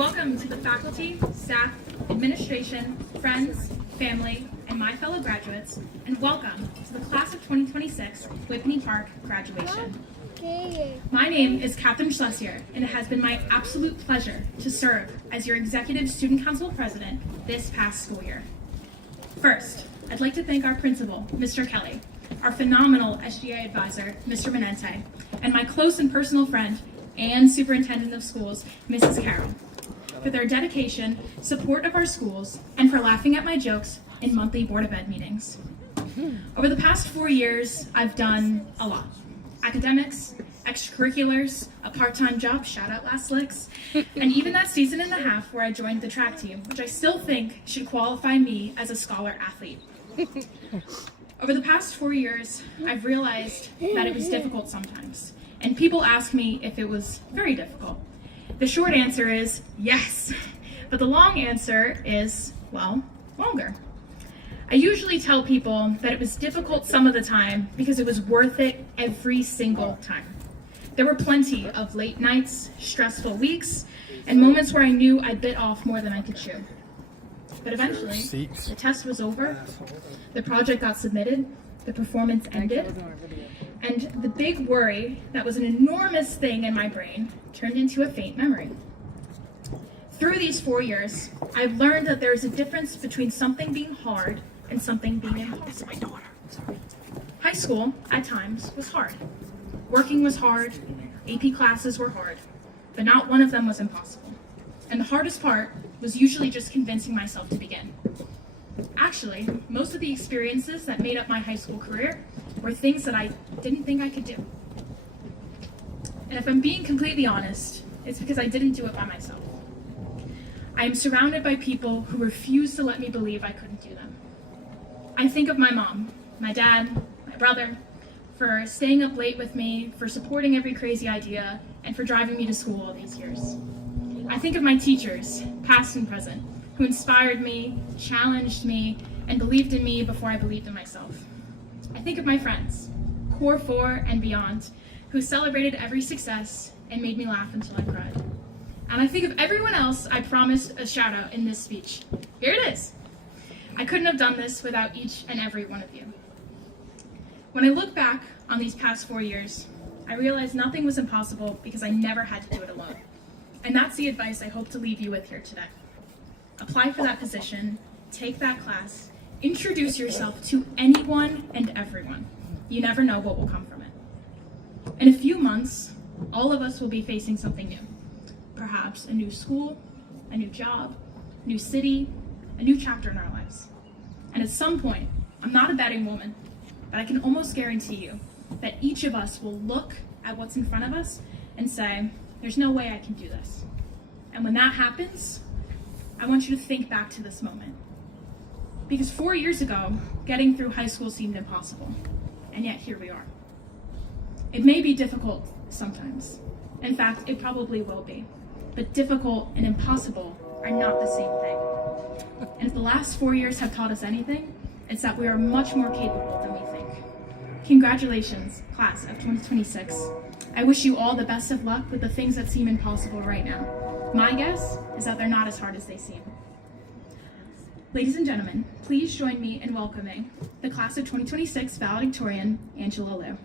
welcome to the faculty, staff, administration, friends, family, and my fellow graduates, and welcome to the class of 2026 Whitney Park graduation. My name is Catherine Schlesier, and it has been my absolute pleasure to serve as your Executive Student Council President this past school year. First, I'd like to thank our principal, Mr. Kelly, our phenomenal SGA advisor, Mr. Menente, and my close and personal friend and superintendent of schools, Mrs. Carroll, for their dedication, support of our schools, and for laughing at my jokes in monthly Board of Ed meetings. Over the past 4 years, I've done a lot. Academics, extracurriculars, a part-time job, shout out Last Licks, and even that season and a half where I joined the track team, which I still think should qualify me as a scholar athlete. Over the past 4 years, I've realized that it was difficult sometimes, and people ask me if it was very difficult. The short answer is yes, but the long answer is, well, longer. I usually tell people that it was difficult some of the time because it was worth it every single time. There were plenty of late nights, stressful weeks, and moments where I knew I bit off more than I could chew. But eventually, the test was over, the project got submitted, the performance ended, and the big worry that was an enormous thing in my brain turned into a faint memory. Through these 4 years, I've learned that there is a difference between something being hard and something being impossible. High school, at times, was hard. Working was hard, AP classes were hard, but not one of them was impossible. And the hardest part was usually just convincing myself to begin. Actually, most of the experiences that made up my high school career were things that I didn't think I could do. And if I'm being completely honest, it's because I didn't do it by myself. I am surrounded by people who refuse to let me believe I couldn't do them. I think of my mom, my dad, my brother, for staying up late with me, for supporting every crazy idea, and for driving me to school all these years. I think of my teachers, past and present, who inspired me, challenged me, and believed in me before I believed in myself. I think of my friends, Core 4 and beyond, who celebrated every success and made me laugh until I cried. And I think of everyone else I promised a shout out in this speech. Here it is. I couldn't have done this without each and every one of you. When I look back on these past 4 years, I realize nothing was impossible because I never had to do it alone. And that's the advice I hope to leave you with here today. Apply for that position, take that class, introduce yourself to anyone and everyone. You never know what will come from it. In a few months, all of us will be facing something new. Perhaps a new school, a new job, new city, a new chapter in our lives. And at some point, I'm not a betting woman, but I can almost guarantee you that each of us will look at what's in front of us and say, there's no way I can do this. And when that happens, I want you to think back to this moment. Because 4 years ago, getting through high school seemed impossible, and yet here we are. It may be difficult sometimes. In fact, it probably will be. But difficult and impossible are not the same thing. And if the last 4 years have taught us anything, it's that we are much more capable than we think. Congratulations, class of 2026. I wish you all the best of luck with the things that seem impossible right now. My guess is that they're not as hard as they seem. Ladies and gentlemen, please join me in welcoming the class of 2026 valedictorian, Angela Liu.